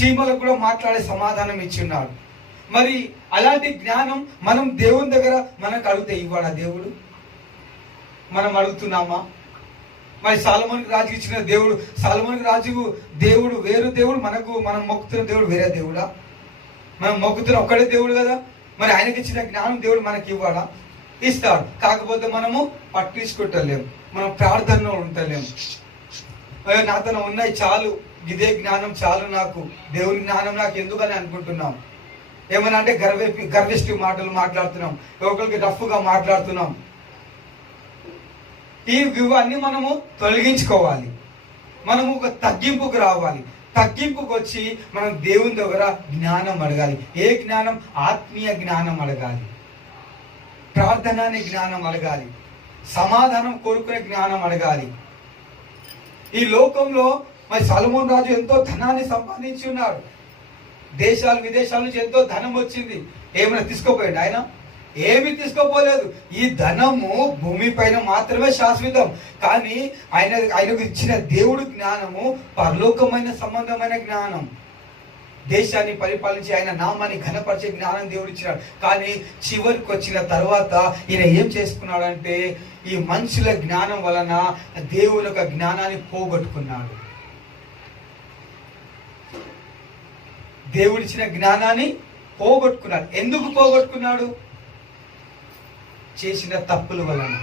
చీమలకు కూడా మాట్లాడే సమాధానం ఇచ్చున్నాడు మరి అలాంటి జ్ఞానం మనం దేవుని దగ్గర మనకు అడిగితే ఇవ్వడా దేవుడు? మనం అడుగుతున్నామా? మరి సాలమోనికి రాజుకి ఇచ్చిన దేవుడు సాలమోనికి రాజుకు దేవుడు వేరు దేవుడు మనకు మనం మొక్కుతున్న దేవుడు వేరే దేవుడా? మనం మొక్కుతున్న ఒక్కడే దేవుడు కదా? మరి ఆయనకి ఇచ్చిన జ్ఞానం దేవుడు మనకి ఇవ్వడా ఇస్తాడు కాకపోతే మనము పట్టించుకుంటలేము మనం ప్రార్థనలో ఉంటలేము అయ్యో ఉన్నాయి చాలు. ఇదే జ్ఞానం చాలు నాకు దేవుని జ్ఞానం నాకు ఎందుకని అనుకుంటున్నాం? ఏమన్నా అంటే గర్వ గర్విష్టి మాటలు మాట్లాడుతున్నాం ఒకరికి రఫ్గా మాట్లాడుతున్నాం. ఈ ఇవన్నీ మనము తొలగించుకోవాలి. మనము ఒక తగ్గింపుకు రావాలి. తగ్గింపుకు వచ్చి మనం దేవుని దగ్గర జ్ఞానం అడగాలి. ఏ జ్ఞానం? ఆత్మీయ జ్ఞానం అడగాలి. ప్రార్థన అనే జ్ఞానం అడగాలి. సమాధానం కోరుకునే జ్ఞానం అడగాలి. ఈ లోకంలో మరి సలమోన్ రాజు ఎంతో ధనాన్ని సంపాదించి ఉన్నాడు దేశాలు విదేశాల నుంచి ఎంతో ధనం వచ్చింది. ఏమైనా తీసుకోపోయాడు ఆయన? ఏమీ తీసుకోపోలేదు. ఈ ధనము భూమి పైన మాత్రమే శాశ్వతం. కానీ ఆయన ఆయనకు ఇచ్చిన దేవుడు జ్ఞానము పరలోకమైన సంబంధమైన జ్ఞానం. దేశాన్ని పరిపాలించి ఆయన నామాన్ని ఘనపరిచే జ్ఞానం దేవుడు ఇచ్చినాడు. కానీ చివరికి వచ్చిన తర్వాత ఈయన ఏం చేసుకున్నాడంటే ఈ మనుషుల జ్ఞానం వలన దేవుని యొక్క జ్ఞానాన్ని పోగొట్టుకున్నాడు. దేవుడిచ్చిన జ్ఞానాన్ని పోగొట్టుకున్నాడు. ఎందుకు పోగొట్టుకున్నాడు? చేసిన తప్పుల వలన.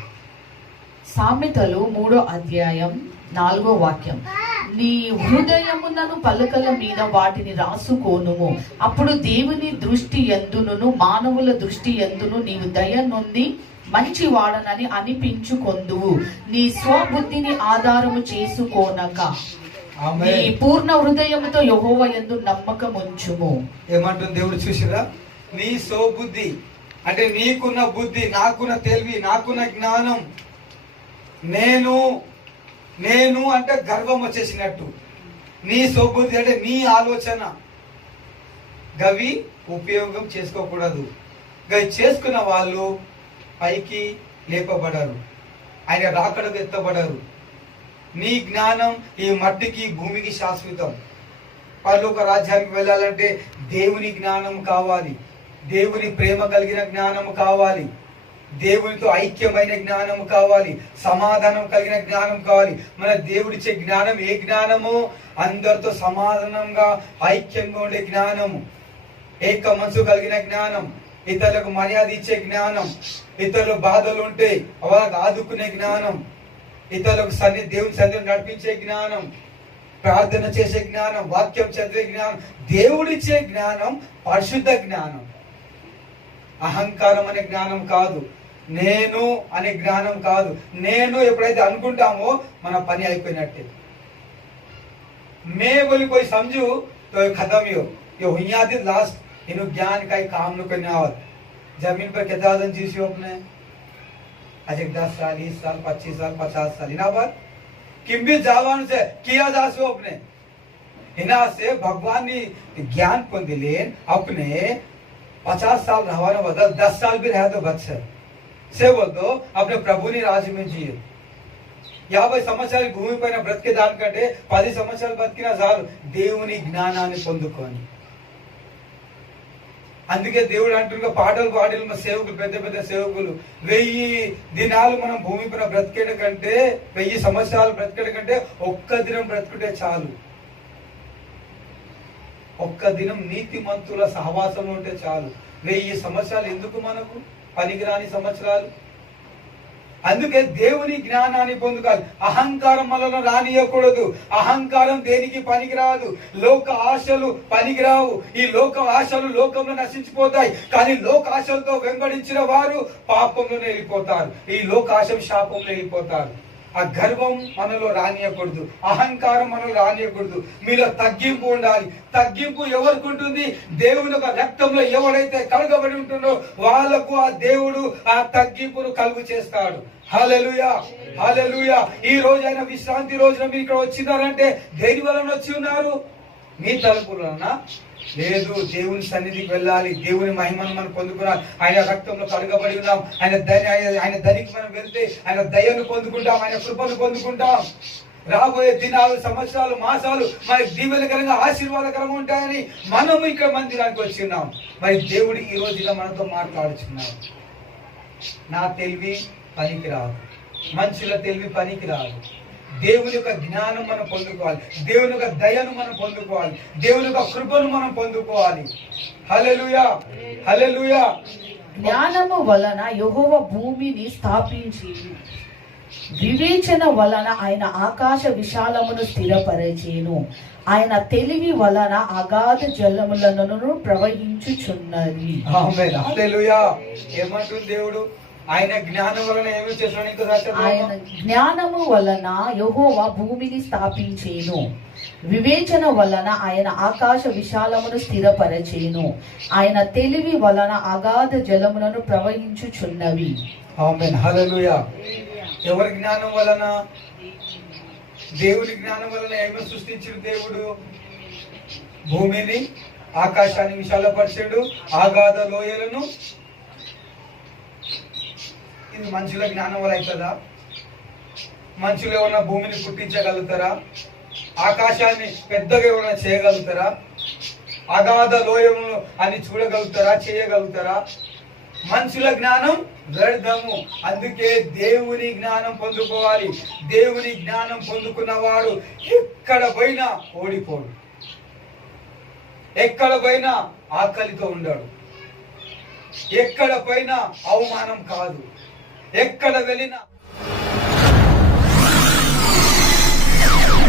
సామెతలు మూడో అధ్యాయం నాలుగో వాక్యం. నీ హృదయమునను పలకల మీద వాటిని రాసుకోనుము. అప్పుడు దేవుని దృష్టి ఎందును మానవుల దృష్టి ఎందును నీవు దయ నుండి మంచి వాడనని అనిపించుకొందువు. నీ స్వబుద్ధిని ఆధారము చేసుకోనక నీ పూర్ణ హృదయముతో యహోవ ఎందు నమ్మకం ఉంచుము ఏమంటుంది దేవుడు చూసిరా నీ సోబుద్ధి అంటే నీకున్న బుద్ధి నాకున్న తెలివి నాకున్న జ్ఞానం నేను నేను అంటే గర్వం వచ్చేసినట్టు. నీ సోబుద్ధి అంటే నీ ఆలోచన. గవి ఉపయోగం చేసుకోకూడదు. గవి చేసుకున్న వాళ్ళు పైకి లేపబడరు. ఆయన రాకడకు ఎత్తబడరు. నీ జ్ఞానం ఈ మట్టికి భూమికి శాశ్వతం. పరలోక రాజ్యానికి వెళ్ళాలంటే దేవుని జ్ఞానం కావాలి. దేవుని ప్రేమ కలిగిన జ్ఞానం కావాలి. దేవునితో ఐక్యమైన జ్ఞానం కావాలి. సమాధానం కలిగిన జ్ఞానం కావాలి. మన దేవుడిచ్చే జ్ఞానం ఏ జ్ఞానము? అందరితో సమాధానంగా ఐక్యంగా ఉండే జ్ఞానము. ఏక మనసు కలిగిన జ్ఞానం. ఇతరులకు మర్యాద ఇచ్చే జ్ఞానం. ఇతరులు బాధలు ఉంటే వాళ్ళకి ఆదుకునే జ్ఞానం. ఇతరులకు సన్ని దేవుని సన్నిధిలో నడిపించే జ్ఞానం ప్రార్థన చేసే జ్ఞానం వాక్యం చదివే జ్ఞానం దేవుడిచ్చే జ్ఞానం పరిశుద్ధ జ్ఞానం అహంకారం అనే జ్ఞానం కాదు నేను అనే జ్ఞానం కాదు నేను ఎప్పుడైతే అనుకుంటామో మన పని అయిపోయినట్టే मैं बोली कोई समझू तो ये खत्म ही हो ये हुइया थी लास्ट इन ज्ञान का ही काम नु करने और जमीन पर कितना दिन जीसी हो अपने अधिक दस साल, बीस साल, पच्चीस साल, पचास साल, इना पर किम्बित जावान से, किया जा सो अपने। इना से भगवान ने ज्ञान पुंद अपने पचास साल रहवाने बदल दस साल भी रह तो बच्च। से बोल दो, अपने प्रभु ने राज में जिए। यहाँ पर समाचार भूमि पर ना व्रत के दान करते, पादी समाचार बद की ना जार देवनी ज्ञान आने पुंद అందుకే దేవుడు అంటున్న పాటలు పాటలు మా సేవకులు పెద్ద పెద్ద సేవకులు వెయ్యి దినాలు మనం భూమి పైన బ్రతికేట కంటే వెయ్యి సంవత్సరాలు బ్రతికేట కంటే ఒక్క దినం బ్రతుకుంటే చాలు. ఒక్క దినం నీతి మంతుల సహవాసం ఉంటే చాలు. వెయ్యి సంవత్సరాలు ఎందుకు మనకు? పనికిరాని సంవత్సరాలు. అందుకే దేవుని జ్ఞానాన్ని పొందుకోవాలి అహంకారం వలన రానియకూడదు. అహంకారం దేనికి పనికిరాదు? లోక ఆశలు పనికిరావు. ఈ లోక ఆశలు లోకంలో నశించిపోతాయి. కానీ లోక ఆశలతో వెంబడించిన వారు పాపంలోనే వెళ్ళిపోతారు ఈ లోక ఆశ శాపంలో వెళ్ళిపోతారు ఆ గర్వం మనలో రానియకూడదు అహంకారం మనలో రానియకూడదు. మీలో తగ్గింపు ఉండాలి. తగ్గింపు ఎవరికి ఉంటుంది? దేవుని యొక్క రక్తంలో ఎవడైతే కలగబడి ఉంటుందో వాళ్ళకు ఆ దేవుడు ఆ తగ్గింపును కలుగు చేస్తాడు. హల్లెలూయా! హల్లెలూయా! ఈ రోజు అయిన విశ్రాంతి రోజున మీరు ఇక్కడ వచ్చినారంటే దేని వలన వచ్చి ఉన్నారు? మీ తలుపులన్నా లేదు దేవుని సన్నిధికి వెళ్ళాలి. దేవుని మహిమను మనం పొందుకున్నాం ఆయన రక్తంలో కడగబడి ఉన్నాం. ఆయన దయ ఆయన దరికి మనం వెళ్తే ఆయన దయను పొందుకుంటాం. ఆయన కృపను పొందుకుంటాం. రాబోయే దినాలు సంవత్సరాలు మాసాలు మరి దీవెనకరంగా ఆశీర్వాదకరంగా ఉంటాయని మనము ఇక్కడ మందిరానికి వచ్చిన్నాం మరి దేవుడు ఈ రోజుగా మనతో మాట్లాడుచున్నాడు. నా తెలివి పనికి రాదు మనుషుల తెలివి పనికి రాదు దేవుని యొక్క జ్ఞానం మనం పొందుకోవాలి. దేవుని యొక్క దయను మనం పొందుకోవాలి. దేవుని యొక్క కృపను మనం పొందుకోవాలి. హల్లెలూయా! హల్లెలూయా! జ్ఞానము వలన యెహోవా భూమిని స్థాపించి వివేచన వలన ఆయన ఆకాశ విశాలమును స్థిరపరచేను. ఆయన తెలివి వలన అగాధ జలములను ప్రవహించుచున్నది. ఏమంటుంది దేవుడు? ఆయన జ్ఞానం వలన ఏమి చేస్తున్నాడు ఇంకోసారి ఆయన చెప్పండి. జ్ఞానము వలన యెహోవా భూమిని స్థాపించేను. వివేచన వలన ఆయన ఆకాశ విశాలమును స్థిరపరచేను. ఆయన తెలివి వలన అగాధ జలములను ప్రవహించుచున్నవి. ఆమేన్. హల్లెలూయా. ఎవరి జ్ఞానం వలన? దేవుని జ్ఞానం వలన ఏమి సృష్టించిన దేవుడు? భూమిని ఆకాశాన్ని విశాలపరిచాడు ఆగాధ లోయలను ఇది మనుషుల జ్ఞానం వల్ల అవుతుందా? మనుషులు ఏమన్నా భూమిని పుట్టించగలుగుతారా? ఆకాశాన్ని పెద్దగా ఏమైనా చేయగలుగుతారా? అగాధ లోయములు అని చూడగలుగుతారా? చేయగలుగుతారా? మనుషుల జ్ఞానం వ్యర్థము. అందుకే దేవుని జ్ఞానం పొందుకోవాలి. దేవుని జ్ఞానం పొందుకున్నవాడు ఎక్కడ పోయినా ఓడిపోడు. ఎక్కడ పోయినా ఆకలితో ఉండడు. ఎక్కడ పోయినా అవమానం కాదు. ఎక్కడ వెళ్ళినా